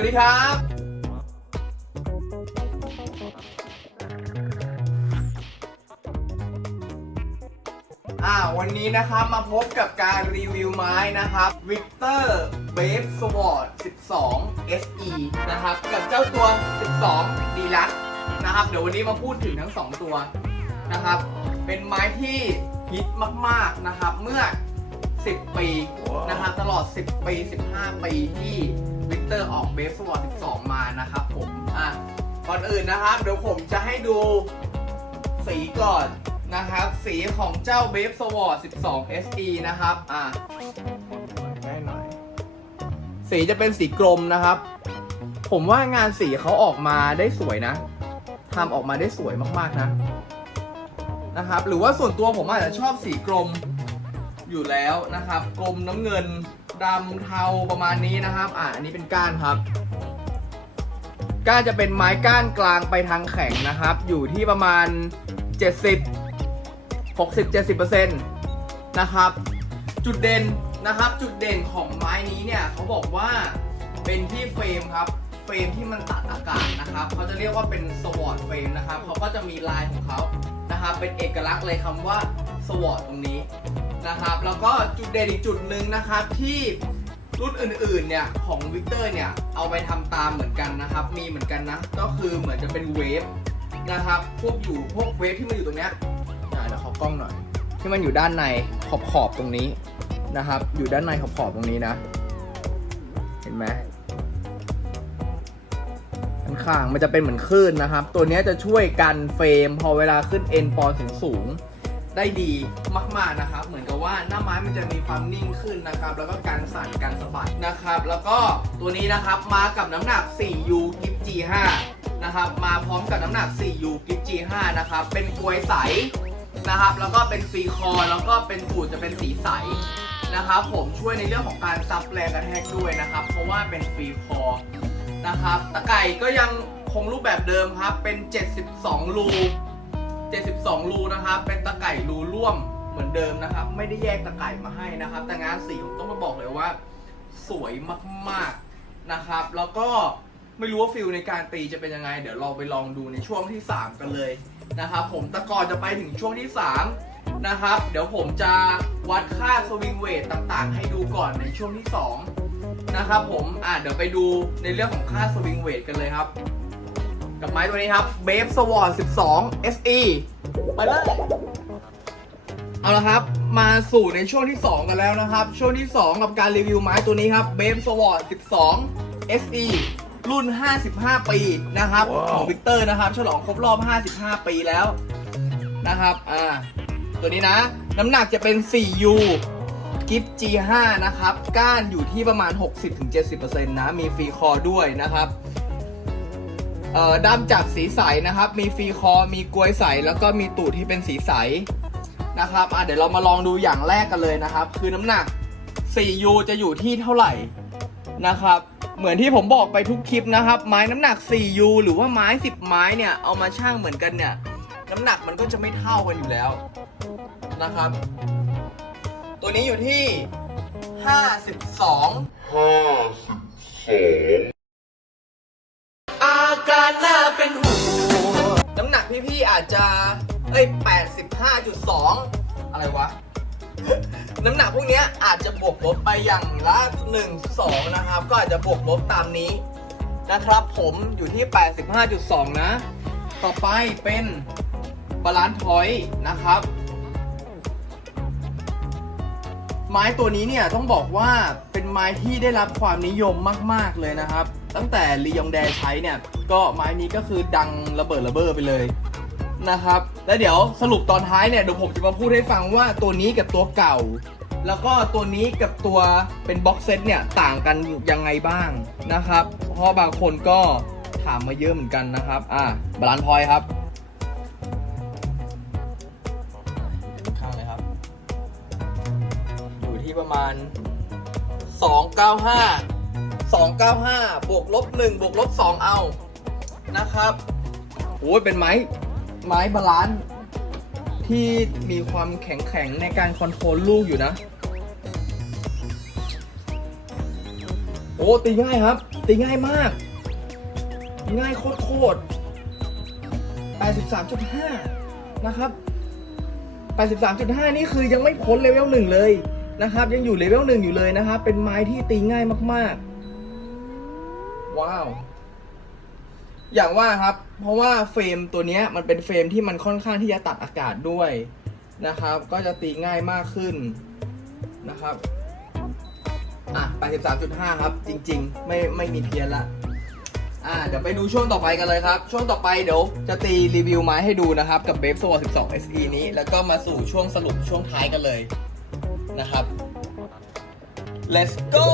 สวัสดีครับ อ่า วันนี้นะครับมาพบกับการรีวิวไม้นะครับ Victor b a b e Sword 12 SE นะครับ กับเจ้าตัว 12 d e l u x นะครับ เดี๋ยววันนี้มาพูดถึงทั้ง 2 ตัวนะครับ เป็นไม้ที่ฮิตมากๆนะครับ เมื่อ 10 ปีนะครับ ตลอด 10 ปี 15 ปีที่ Victor ออก b a b e Sword 12 มานะครับผมอะก่อนอื่นนะครับ เดี๋ยวผมจะให้ดูสีก่อนนะครับ สีของเจ้า b a b e Sword 12 SE นะครับอะได้หน่อย สีจะเป็นสีกรมนะครับ ผมว่างานสีเขาออกมาได้สวยนะทำออกมาได้สวยมากๆนะนะครับ หรือว่าส่วนตัวผมอาจจะชอบสีกรมอยู่แล้วนะครับ กรมน้ำเงิน ดำเทาประมาณนี้นะครับ อะอันนี้เป็นก้านครับ ก้านจะเป็นไม้ก้านกลางไปทางแข็งนะครับ อยู่ที่ประมาณ 70 60 70%นะครับ จุดเด่นนะครับ จุดเด่นของไม้นี้เนี่ยเขาบอกว่าเป็นที่เฟรมครับเฟรมที่มันตัดอากาศนะครับเขาจะเรียกว่าเป็นสวอตเฟรมนะครับเขาก็จะมีลายของเขานะครับ เป็นเอกลักษณ์เลยคำว่าสวอตตรงนี้ นะครับ แล้วก็จุดเด่นอีกจุดหนึ่งนะครับที่รุ่นอื่นๆเนี่ยของวิกเตอร์เนี่ยเอาไปทำตามเหมือนกันนะครับ มีเหมือนกันนะ ก็คือเหมือนจะเป็นเวฟนะครับ พวกอยู่พวกเวฟที่มันอยู่ตรงเนี้ยเดี๋ยวขอกล้องหน่อย ที่มันอยู่ด้านในขอบขอบๆตรงนี้นะครับ อยู่ด้านในขอบขอบๆตรงนี้นะ เห็นไหมข้างมันจะเป็นเหมือนคลื่นนะครับ ตัวเนี้ยจะช่วยกันเฟรมพอเวลาขึ้นเอ็นปอนสูงสูง ได้ดีมากๆนะครับ เหมือนกับว่าหน้าไม้มันจะมีความนิ่งขึ้นนะครับ แล้วก็การสั่นการสะบัดนะครับ แล้วก็ตัวนี้นะครับมากับน้ำหนัก 4U กิฟ G5 นะครับ มาพร้อมกับน้ำหนัก 4U กิฟ G5 นะครับ เป็นกลวยใสนะครับ แล้วก็เป็นฟรีคอร์แล้วก็เป็นปูดจะเป็นสีใสนะครับผมช่วยในเรื่องของการซับแรงกระแทกด้วยนะครับ เพราะว่าเป็นฟรีคอร์นะครับ ตะไก่ก็ยังคงรูปแบบเดิมครับ เป็น 72 รู 72 รูนะครับ เป็นตะไก่รูร่วมเหมือนเดิมนะครับ ไม่ได้แยกตะไก่มาให้นะครับ แต่งานสีผมต้องมาบอกเลยว่า สวยมากๆนะครับ แล้วก็ไม่รู้ว่าฟิลในการตีจะเป็นยังไง เดี๋ยวเราไปลองดูในช่วงที่ 3 กันเลยนะครับ ผมแตะก่อนจะไปถึงช่วงที่ 3 นะครับ เดี๋ยวผมจะวัดค่าสวิงเวทต่างๆ ให้ดูก่อนในช่วงที่ 2 นะครับผมอะเดี๋ยวไปดูในเรื่องของค่าสวิงเวทกันเลยครับ กับไม้ตัวนี้ครับ b a b e Sword 12 SE ไปเลย เอาละครับ มาสู่ในช่วงที่ 2 กันแล้วนะครับ ช่วงที่ 2 กับการรีวิวไม้ตัวนี้ครับ b a b e Sword 12 SE รุ่น 55 ปีนะครับ ของวิกเตอร์นะครับ ฉลองครบรอบ 55 ปีแล้วนะครับ อ่า ตัวนี้นะ น้ำหนักจะเป็น 4U กิฟ G5 นะครับ ก้านอยู่ที่ประมาณ 60-70%นะ มีฟรีคอร์ด้วยนะครับ เอ่อด้ามจับสีใสนะครับ มีฟรีคอ มีกลวยใส แล้วก็มีตูดที่เป็นสีใสนะครับอะเดี๋ยวเรามาลองดูอย่างแรกกันเลยนะครับ คือน้ำหนัก 4U จะอยู่ที่เท่าไหร่นะครับ เหมือนที่ผมบอกไปทุกคลิปนะครับ ไม้น้ำหนัก 4U หรือว่าไม้ 10 ไม้เนี่ยเอามาชั่งเหมือนกันเนี่ยน้ำหนักมันก็จะไม่เท่ากันอยู่แล้วนะครับ ตัวนี้อยู่ที่ 52 อาการน่าเป็นห่วงน้ำหนักพี่ๆอาจจะเอ้ย85.2 อะไรวะ น้ำหนักพวกนี้อาจจะบวกลบไปอย่างละ1 2 นะครับ ก็อาจจะบวกลบตามนี้นะครับผมอยู่ที่ 85.2 นะ ต่อไปเป็นบาลานซ์ทอยนะครับ ไม้ตัวนี้เนี่ยต้องบอกว่าเป็นไม้ที่ได้รับความนิยมมาก ๆ เลยนะครับ ตั้งแต่ลียองแดใช้เนี่ย ก็ไม้นี้ก็คือดังระเบิดระเบ้อไปเลยนะครับ แล้วเดี๋ยวสรุปตอนท้ายเนี่ยเดี๋ยวผมจะมาพูดให้ฟังว่าตัวนี้กับตัวเก่า แล้วก็ตัวนี้กับตัวเป็นบ็อกเซตเนี่ยต่างกันยังไงบ้างนะครับ เพราะบางคนก็ถามมาเยอะเหมือนกันนะครับ อะบาลานซ์พอยครับข้างเลยครับ อยู่ที่ประมาณ 295 295 บวกลบ 1 บวกลบ 2 เอา นะครับโอ้ยเป็นไม้ไม้บาลานซ์ที่มีความแข็งแข็งในการคอนโทรลลูกอยู่นะ โอ้ตีง่ายครับ ตีง่ายมาก ง่ายโคตรโคตร83.5 นะครับ 83.5 นี่คือยังไม่พ้นเลเวลหนึ่งเลยนะครับ ยังอยู่เลเวลหนึ่งอยู่เลยนะครับ เป็นไม้ที่ตีง่ายมาก ๆ ว้าว อย่างว่าครับ เพราะว่าเฟรมตัวนี้มันเป็นเฟรมที่มันค่อนข้างที่จะตัดอากาศด้วยนะครับ ก็จะตีง่ายมากขึ้นนะครับ อะ83.5ครับ จริง ๆ ไม่ไม่มีเพี้ยนละ อ่าเดี๋ยวไปดูช่วงต่อไปกันเลยครับ ช่วงต่อไปเดี๋ยวจะตีรีวิวไม้ให้ดูนะครับ กับเบฟโซ12 SE นี้ แล้วก็มาสู่ช่วงสรุปช่วงท้ายกันเลยนะครับ let's go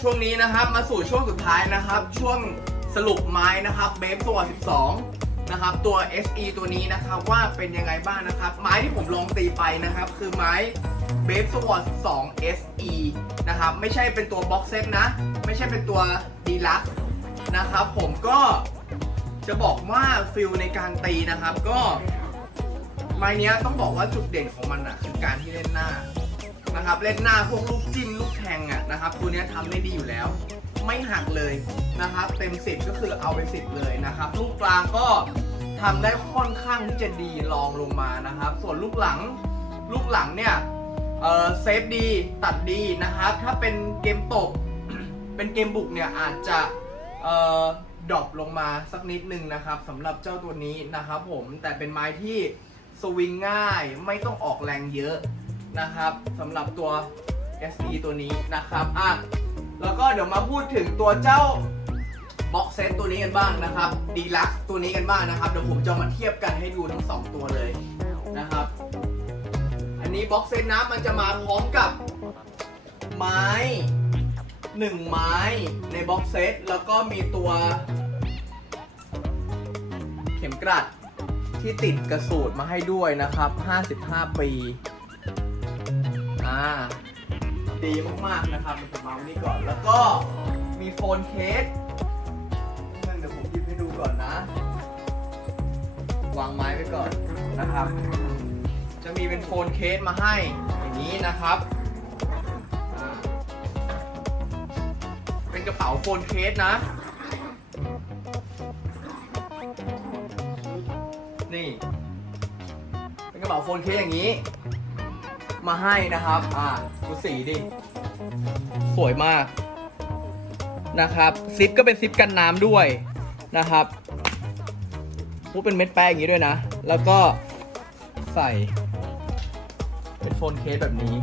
ช่วงนี้นะครับมาสู่ช่วงสุดท้ายนะครับ ช่วงสรุปไม้นะครับเบฟตัว 12 นะครับ ตัว SE ตัวนี้นะครับว่าเป็นยังไงบ้างนะครับ ไม้ที่ผมลองตีไปนะครับ คือไม้เบฟสวอต2 SE นะครับ ไม่ใช่เป็นตัวบ็อกเซตนะ ไม่ใช่เป็นตัวดีลักนะครับ ผมก็จะบอกว่าฟิลในการตีนะครับ ก็ไม้นี้ต้องบอกว่าจุดเด่นของมันอะคือการที่เล่นหน้านะครับ เล่นหน้าพวกลูกจิ้ม นะครับ ตัวนี้ยทำได้ดีอยู่แล้ว ไม่หักเลยนะครับ เต็มสิบก็คือเอาไปสิบเลยนะครับลูกกลางก็ทำได้ค่อนข้างที่จะดีลองลงมานะครับ ส่วนลูกหลังลูกหลังเนี่ยเออเซฟดีตัดดีนะครับ ถ้าเป็นเกมตบเป็นเกมบุกเนี่ยอาจจะเออดรอปลงมาสักนิดนึงนะครับสำหรับเจ้าตัวนี้นะครับผมแต่เป็นไม้ที่สวิงง่ายไม่ต้องออกแรงเยอะนะครับสำหรับตัว SE ตัวนี้นะครับอะแล้วก็เดี๋ยวมาพูดถึงตัวเจ้าบ็อกเซตตัวนี้กันบ้างนะครับดีลักตัวนี้กันบ้างนะครับเดี๋ยวผมจะมาเทียบกันให้ดูทั้งสองตัวเลยนะครับ อันนี้บ็อกเซตนะมันจะมาพร้อมกับไม้หนึ่งไม้ในบ็อกเซตแล้วก็มีตัว เข็มกลัดที่ติดกระสูตรมาให้ด้วยนะครับ 55 ปี อ่า ดีมากๆนะครับเดี๋ยวผมเอานี่ก่อนแล้วก็มีโฟนเคสนั่นเดี๋ยวผมหยิบให้ดูก่อนนะ วางไม้ไว้ก่อนนะครับ จะมีเป็นโฟนเคสมาให้อย่างนี้นะครับอ่าเป็นกระเป๋าโฟนเคสนะ นี่ เป็นกระเป๋าโฟนเคสอย่างนี้ มาให้นะครับ อ่าดูสีดิ สวยมากนะครับ ซิปก็เป็นซิปกันน้ำด้วยนะครับพูดเป็นเม็ดแป้งอย่างนี้ด้วยนะ แล้วก็ใส่ เป็นโฟนเคสแบบนี้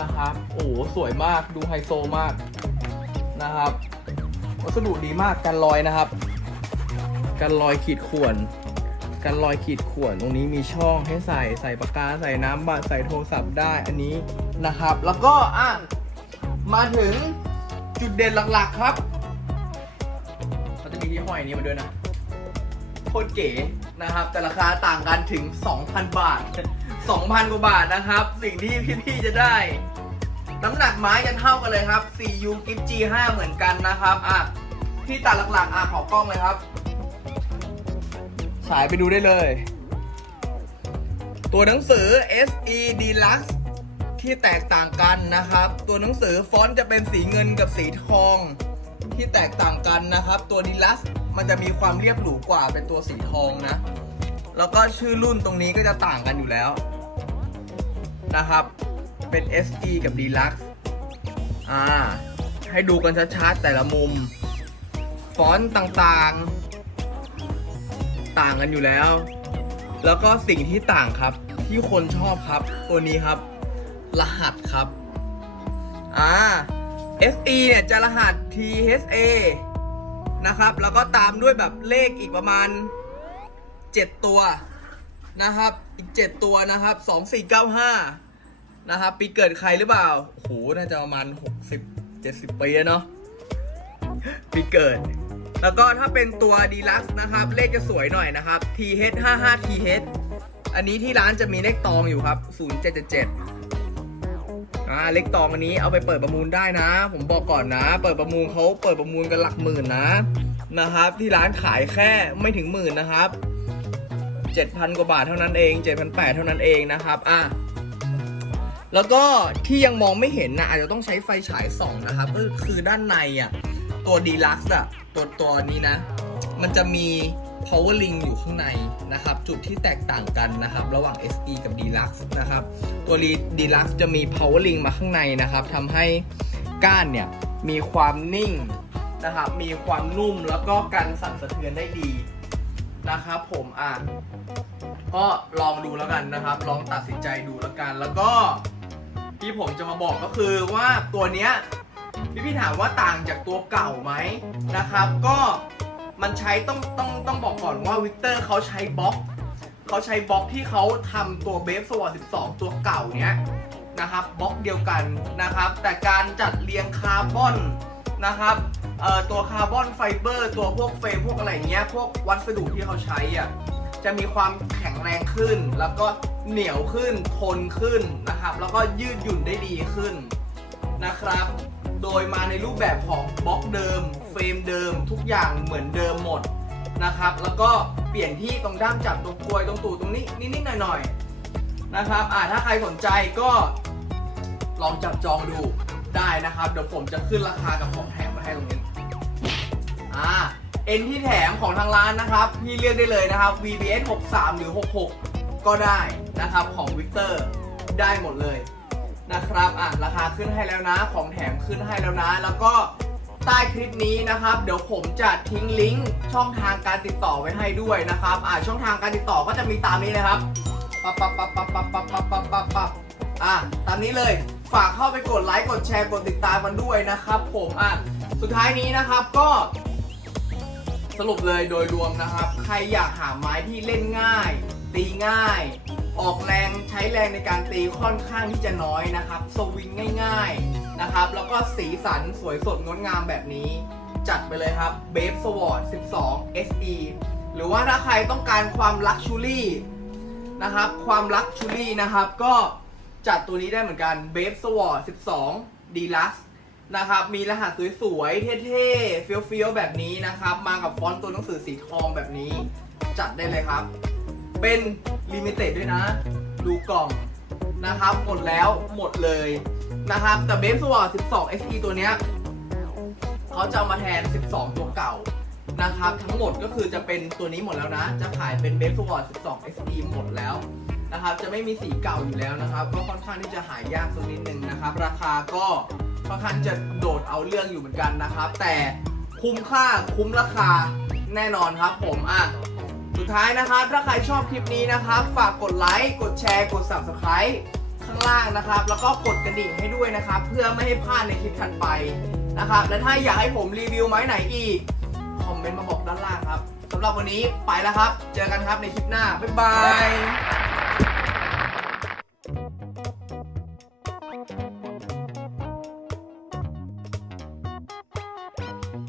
นะครับ โอ้โหสวยมากดูไฮโซมากนะครับ วัสดุดีมากกันรอยนะครับ กันรอยขีดข่วน กันรอยขีดข่วนตรงนี้มีช่องให้ใส่ใส่ปากกาใส่น้ำบัตรใส่โทรศัพท์ได้อันนี้นะครับ แล้วก็อะมาถึงจุดเด่นหลักๆครับเขาจะมีที่ห้อยนี้มาด้วยนะโคตรเก๋นะครับ แต่ราคาต่างกันถึง 2,000 บาท 2,000 กว่าบาทนะครับ สิ่งที่พี่ๆจะได้ น้ำหนักไม้จะเท่ากันเลยครับ 4U Gift G5 เหมือนกันนะครับ อะ ที่ตัดหลักๆ อะ ขอกล้องเลยครับ ฉายไปดูได้เลย ตัวหนังสือ SE Deluxe ที่แตกต่างกันนะครับ ตัวหนังสือฟอนต์จะเป็นสีเงินกับสีทอง ที่แตกต่างกันนะครับ ตัว Deluxe มันจะมีความเรียบหรูกว่าเป็นตัวสีทองนะ แล้วก็ชื่อรุ่นตรงนี้ก็จะต่างกันอยู่แล้วนะครับ เป็น SE กับ Deluxe อ่า ให้ดูกันชัดๆแต่ละมุม ฟอนต์ต่างๆ ต่างกันอยู่แล้ว แล้วก็สิ่งที่ต่างครับ ที่คนชอบครับ ตัวนี้ครับ รหัสครับ อ่า SE เนี่ยจะรหัส THA นะครับ แล้วก็ตามด้วยแบบเลขอีกประมาณ 7 ตัวนะครับ อีก 7 ตัวนะครับ 2495 นะครับ ปีเกิดใครหรือเปล่าโหน่าจะประมาณ 60 70 ปีเนาะปีเกิด แล้วก็ถ้าเป็นตัว Deluxe นะครับ เลขจะสวยหน่อยนะครับ TH 5 5 TH อันนี้ที่ร้านจะมีเลขตองอยู่ครับ 0777อ่าเลขตองอันนี้เอาไปเปิดประมูลได้นะ ผมบอกก่อนนะ เปิดประมูลเขาเปิดประมูลกันหลักหมื่นนะนะครับ ที่ร้านขายแค่ไม่ถึงหมื่นนะครับ 7,000 กว่าบาทเท่านั้นเอง 7,800 เท่านั้นเองนะครับอะแล้วก็ที่ยังมองไม่เห็นนะอาจจะต้องใช้ไฟฉายส่องนะครับ ก็คือด้านในอะ ตัว Deluxe อะตัวตัวนี้นะ มันจะมี power ring อยู่ข้างในนะครับ จุดที่แตกต่างกันนะครับ ระหว่าง SE กับ Deluxe นะครับ ตัว Deluxe จะมี power ring มาข้างในนะครับทำให้ก้านเนี่ย มีความนิ่งนะครับ มีความนุ่มแล้วก็กันสั่นสะเทือนได้ดีนะครับผมอะก็ลองดูแล้วกันนะครับ ลองตัดสินใจดูแล้วกัน แล้วก็ที่ผมจะมาบอกก็คือว่าตัวเนี้ย พี่พี่ถามว่าต่างจากตัวเก่าไหมนะครับ ก็มันใช้ต้องต้องต้องบอกก่อนว่าวิกเตอร์เขาใช้บล็อกเขาใช้บล็อกที่เขาทำตัวเบฟสวอร์12 ตัวเก่าเนี้ยนะครับบล็อกเดียวกันนะครับ แต่การจัดเรียงคาร์บอนนะครับตัวคาร์บอนไฟเบอร์ตัวพวกเฟรมพวกอะไรเงี้ยพวกวัสดุที่เขาใช้อะจะมีความแข็งแรงขึ้น แล้วก็เหนียวขึ้นทนขึ้นนะครับ แล้วก็ยืดหยุ่นได้ดีขึ้นนะครับ โดยมาในรูปแบบของบล็อกเดิม เฟรมเดิม ทุกอย่างเหมือนเดิมหมดนะครับ แล้วก็เปลี่ยนที่ตรงด้ามจับตรงกลวยตรงตูดตรงนี้นิดๆหน่อยๆนะครับอ่าถ้าใครสนใจก็ลองจับจองดูได้นะครับ เดี๋ยวผมจะขึ้นราคากับของแถมมาให้ตรงนี้อ่าเอ็นที่แถมของทางร้านนะครับ พี่เลือกได้เลยนะครับ VBS 63 หรือ 66 ก็ได้นะครับของ Victor ได้หมดเลย นะครับอะราคาขึ้นให้แล้วนะ ของแถมขึ้นให้แล้วนะ แล้วก็ใต้คลิปนี้นะครับ เดี๋ยวผมจะทิ้งลิงก์ช่องทางการติดต่อไว้ให้ด้วยนะครับอ่าช่องทางการติดต่อก็จะมีตามนี้นะครับปั๊บปั๊บปั๊บปั๊บปั๊บปั๊บปั๊บปั๊บปั๊บปั๊บอะตามนี้เลยฝากเข้าไปกดไลค์กดแชร์กดติดตามกันด้วยนะครับ ผมอะสุดท้ายนี้นะครับก็สรุปเลยโดยรวมนะครับ ใครอยากหาไม้ที่เล่นง่าย ตีง่าย ออกแรงใช้แรงในการตีค่อนข้างที่จะน้อยนะครับ สวิงง่ายๆนะครับ แล้วก็สีสันสวยสดงดงามแบบนี้ จัดไปเลยครับ b a b e Sword 12 SE หรือว่าถ้าใครต้องการความลักชูรี่นะครับ ความลักชูรี่นะครับ ก็จัดตัวนี้ได้เหมือนกัน b a b e Sword 12 Deluxe นะครับ มีรหัสสวยๆ เท่ๆเฟี้ยวๆ แบบนี้นะครับ มากับฟอนต์ตัวหนังสือสีทองแบบนี้ จัดได้เลยครับ เป็นลิมิเต็ดด้วยนะ ดูกล่องนะครับ หมดแล้วหมดเลยนะครับ แต่เบฟสวอร์12 SE ตัวเนี้ยเขาจะมาแทน 12 ตัวเก่านะครับ ทั้งหมดก็คือจะเป็นตัวนี้หมดแล้วนะ จะขายเป็นเบฟสวอร์12 SE หมดแล้วนะครับ จะไม่มีสีเก่าอยู่แล้วนะครับ ก็ค่อนข้างที่จะหายากสักนิดนึงนะครับ ราคาก็ค่อนข้างจะโดดเอาเรื่องอยู่เหมือนกันนะครับ แต่คุ้มค่าคุ้มราคาแน่นอนครับผมอะ สุดท้ายนะครับ ถ้าใครชอบคลิปนี้นะครับ ฝากกดไลค์ กดแชร์ กด subscribe ข้างล่างนะครับ แล้วก็กดกระดิ่งให้ด้วยนะครับ เพื่อไม่ให้พลาดในคลิปถัดไปนะครับ และถ้าอยากให้ผมรีวิวไม้ไหนอีก คอมเมนต์มาบอกด้านล่างครับสำหรับวันนี้ไปแล้วครับ เจอกันครับในคลิปหน้า บ๊ายบาย